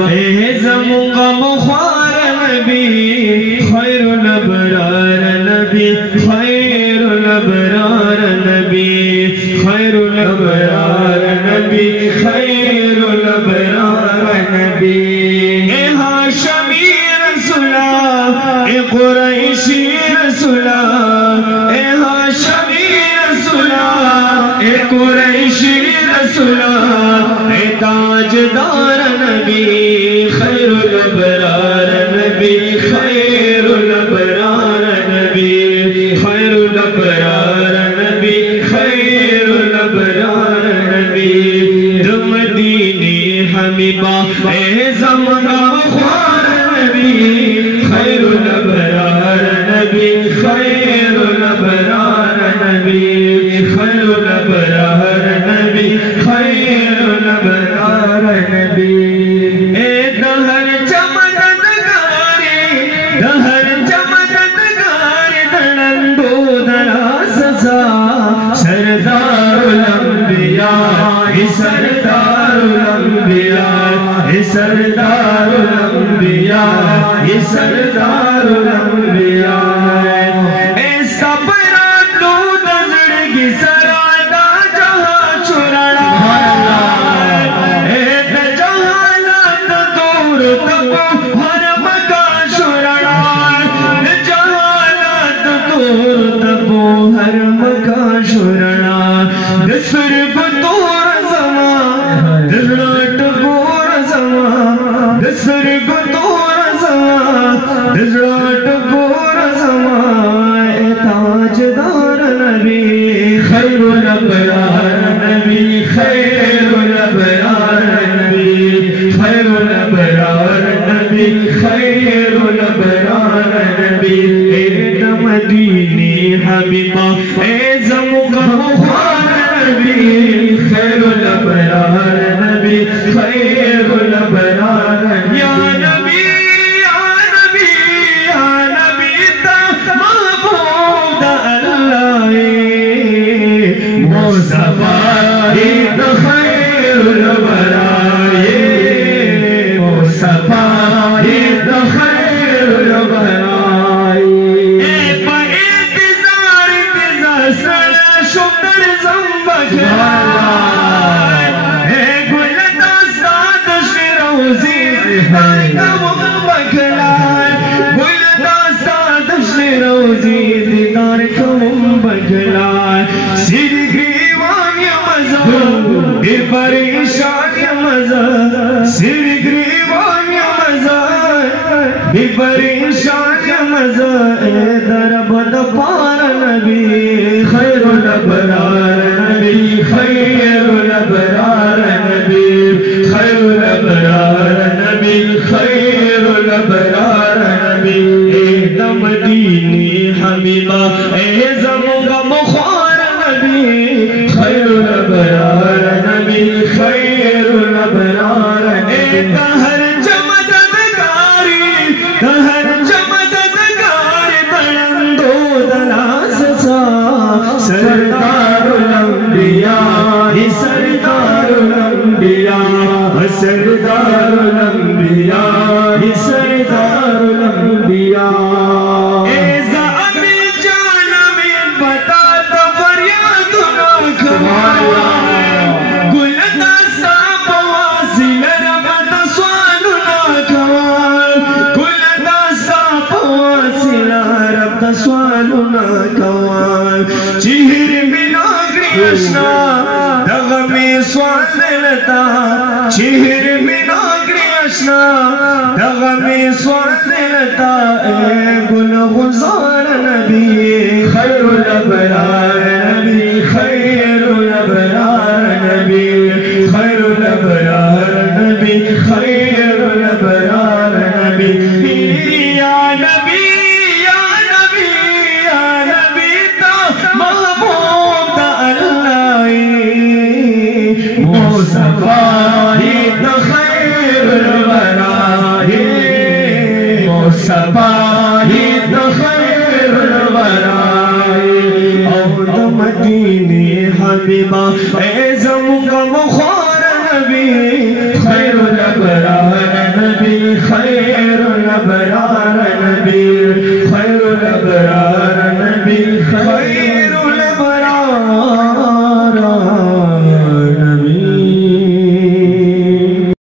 ए ज़मूंगा मुखार नबी खैरुल अबरार नबी खैरुल अबरार नबी खैरुल अबरार नबी खैरुल अबरार नबी ए हाशमी रसूला ए कुरैशी रसूला ए हाशमी रसूला ए कुरैशी रसूला ए ताजदार नबी खैरुल अबरार नबी खैरुल अबरार नबी खैरुल अबरार नबी खैरुल अबरार नबी मदीने हमीबा ए ज़मूंगा मुखार नबी खैरुल अबरार नबी खैरुल अबरार नबी खैरुल अबरार नबी खैरुल अबरार नबी ए दहर चमकत गारे दहर चमकत गारे दलंदो दरास सा सरदारुल अंबिया सरदारुल अंबिया सरदारुल अंबिया सरदारुल अंबिया ताजदार नबी खैरुल अबरार नबी खैरुल अबरार नबी खैरुल अबरार नबी खैरुल अबरार नबी ए मदीने हबीबा ए ज़मूंगा मुखार नबी खैरुल अबरार नबी खैरुल अबरार या नबी परेशान मजा सिर ग्रीवान मजा परेशान मजा ए दरबद पार नबी खैरुल अबरार नबी खैरुल अबरार नबी खैरुल अबरार नबी खैरुल अबरार नबी ए मदीने हमीबा ए ज़मूंगा मुखार नबी खैरुल अबरार नबी खैरुल अबरार ए हर चमकतकारी हर चमकतकारी बुलंदो दलास सा सरदारुल अंबिया सरदारुल अंबिया सरदारुल अंबिया सरदारुल अंबिया चिहिर मिनागरी अशना दगमी स्वादलता चिहिर मिनागरी अशना दगमी स्वादलता ए गुल गुजार नबी खैरुल अबरार नबी खैरुल अबरार नबी खैरुल अबरार नबी खैरुल अबरार नबी या नबी मदीने हबीबा ए ज़मूंगा मुखार नबी खैरुल अबरार नबी